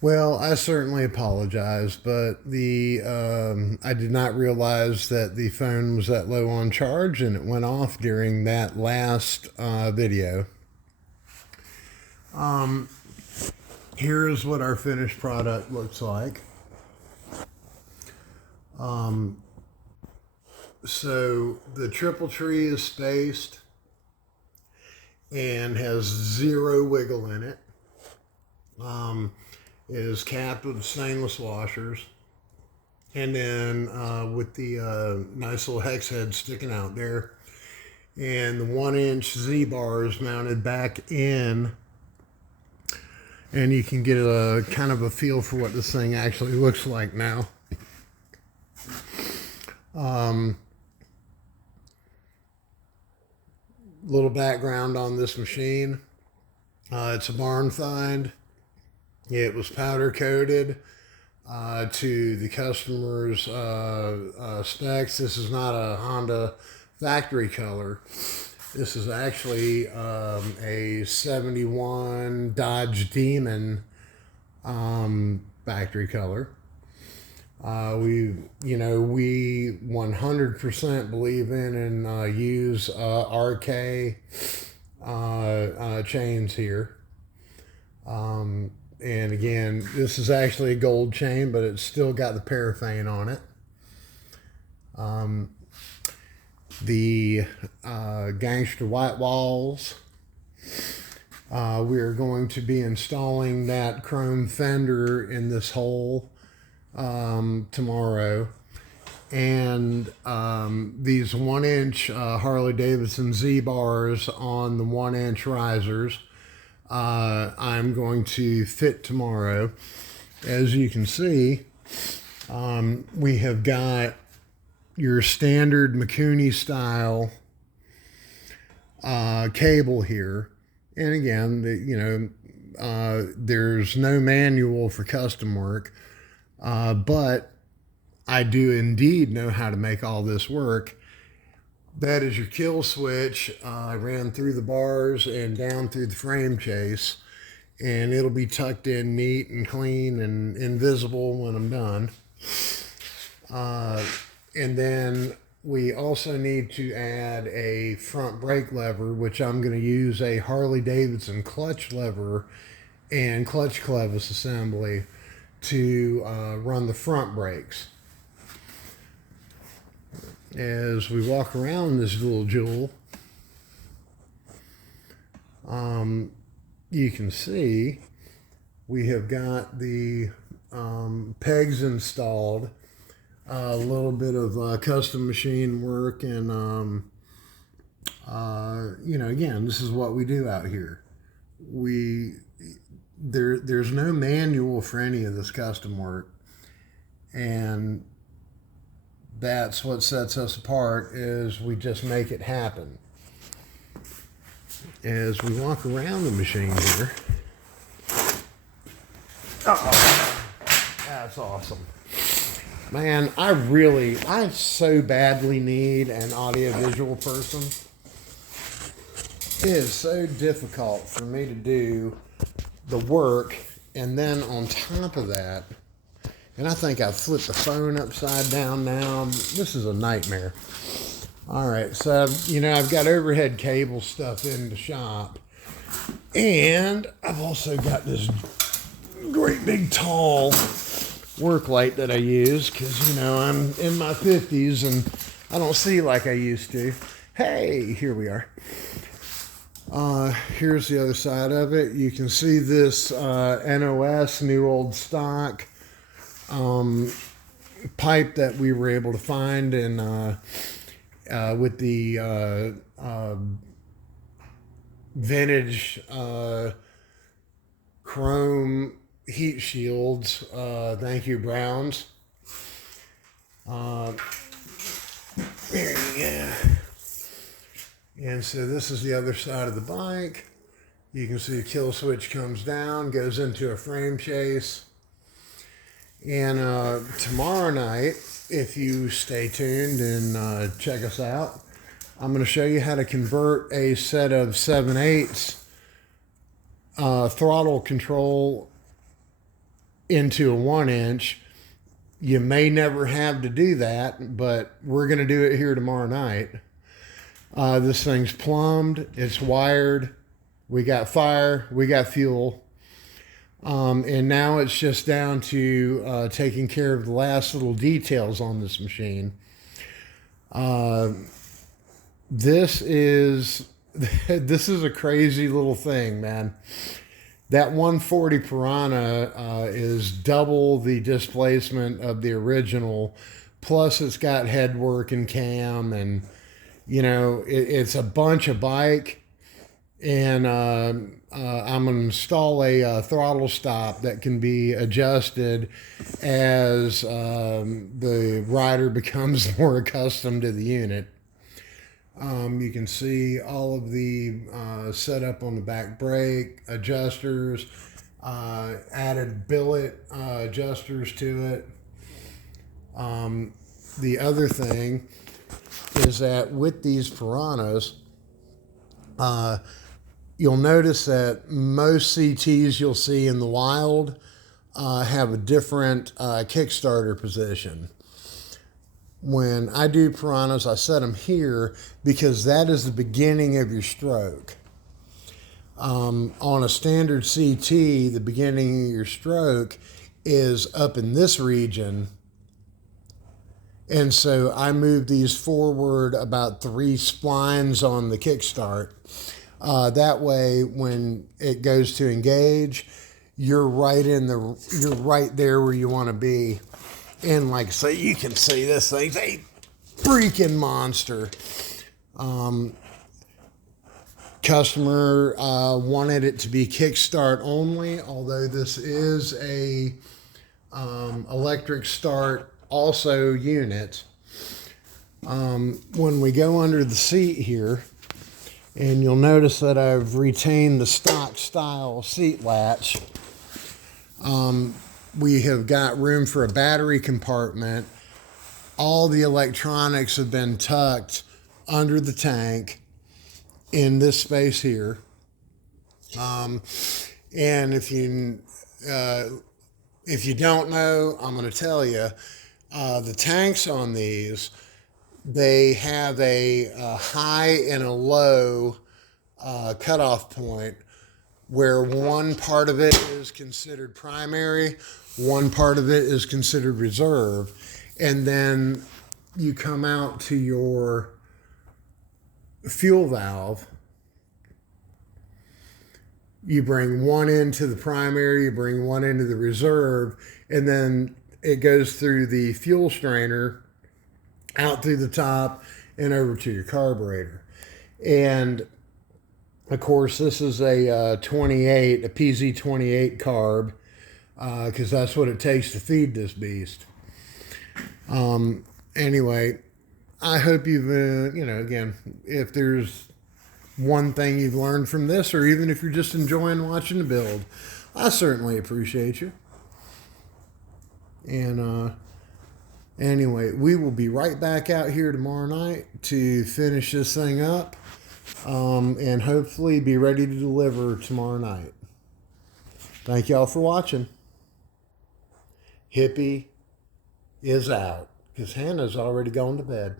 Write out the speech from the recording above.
Well, I certainly apologize, but I did not realize that the phone was that low on charge, and it went off during that last video. Here's what our finished product looks like. So the triple tree is spaced and has zero wiggle in it. It is capped with stainless washers, and then with the nice little hex head sticking out there, and the 1-inch Z bars mounted back in, and you can get a kind of a feel for what this thing actually looks like now. Little background on this machine. It's a barn find. It was powder coated to the customer's specs. This is not a Honda factory color. This is actually a 71 Dodge Demon factory color. We 100% believe in and use RK chains here. And again, this is actually a gold chain, but it's still got the paraffin on it. The gangster white walls. We are going to be installing that chrome fender in this hole tomorrow. And these 1-inch Harley Davidson Z bars on the 1-inch risers. I'm going to fit tomorrow. As you can see, we have got your standard Mikuni style cable here. And again, there's no manual for custom work, but I do indeed know how to make all this work. That is your kill switch. I ran through the bars and down through the frame chase, and it'll be tucked in neat and clean and invisible when I'm done. And then we also need to add a front brake lever, which I'm going to use a Harley Davidson clutch lever and clutch clevis assembly to run the front brakes. As we walk around this little jewel, you can see we have got the pegs installed, a little bit of custom machine work, and again, this is what we do out here. There's no manual for any of this custom work, and that's what sets us apart, is we just make it happen. As we walk around the machine here, that's awesome. Man, I so badly need an audiovisual person. It is so difficult for me to do the work, and then on top of that, and I think I've flipped the phone upside down now. This is a nightmare. All right, so, I've got overhead cable stuff in the shop. And I've also got this great big tall work light that I use because, I'm in my 50s and I don't see like I used to. Hey, here we are. Here's the other side of it. You can see this NOS, new old stock, pipe that we were able to find and with the vintage chrome heat shields. Thank you, Browns. There you go. And so this is the other side of the bike. You can see the kill switch comes down, goes into a frame chase. And tomorrow night, if you stay tuned and check us out, I'm going to show you how to convert a set of 7/8 throttle control into a 1-inch. You may never have to do that, but we're going to do it here tomorrow night. This thing's plumbed, it's wired, we got fire, we got fuel. And now it's just down to taking care of the last little details on this machine. This is a crazy little thing, man. That 140 Piranha is double the displacement of the original. Plus, it's got headwork and cam, and it's a bunch of bike. And I'm going to install a throttle stop that can be adjusted as the rider becomes more accustomed to the unit. You can see all of the setup on the back brake, adjusters, added billet adjusters to it. The other thing is that with these Piranhas, you'll notice that most CTs you'll see in the wild have a different Kickstarter position. When I do Piranhas, I set them here because that is the beginning of your stroke. On a standard CT, the beginning of your stroke is up in this region. And so I move these forward about 3 splines on the kickstart. That way, when it goes to engage, you're right there where you want to be. And like I say, you can see this thing's a freaking monster. Customer wanted it to be kickstart only, although this is a electric start also unit. When we go under the seat here, and you'll notice that I've retained the stock style seat latch. We have got room for a battery compartment. All the electronics have been tucked under the tank in this space here. And if you don't know, I'm going to tell you, the tanks on these, they have a high and a low cutoff point, where one part of it is considered primary, one part of it is considered reserve, and then you come out to your fuel valve. You bring one into the primary, you bring one into the reserve, and then it goes through the fuel strainer, out through the top, and over to your carburetor. And of course, this is a 28, a PZ28 carb, because that's what it takes to feed this beast. Anyway, I hope you've, again, if there's one thing you've learned from this, or even if you're just enjoying watching the build, I certainly appreciate you. And anyway, we will be right back out here tomorrow night to finish this thing up. And hopefully be ready to deliver tomorrow night. Thank y'all for watching. Hippie is out because Hannah's already gone to bed.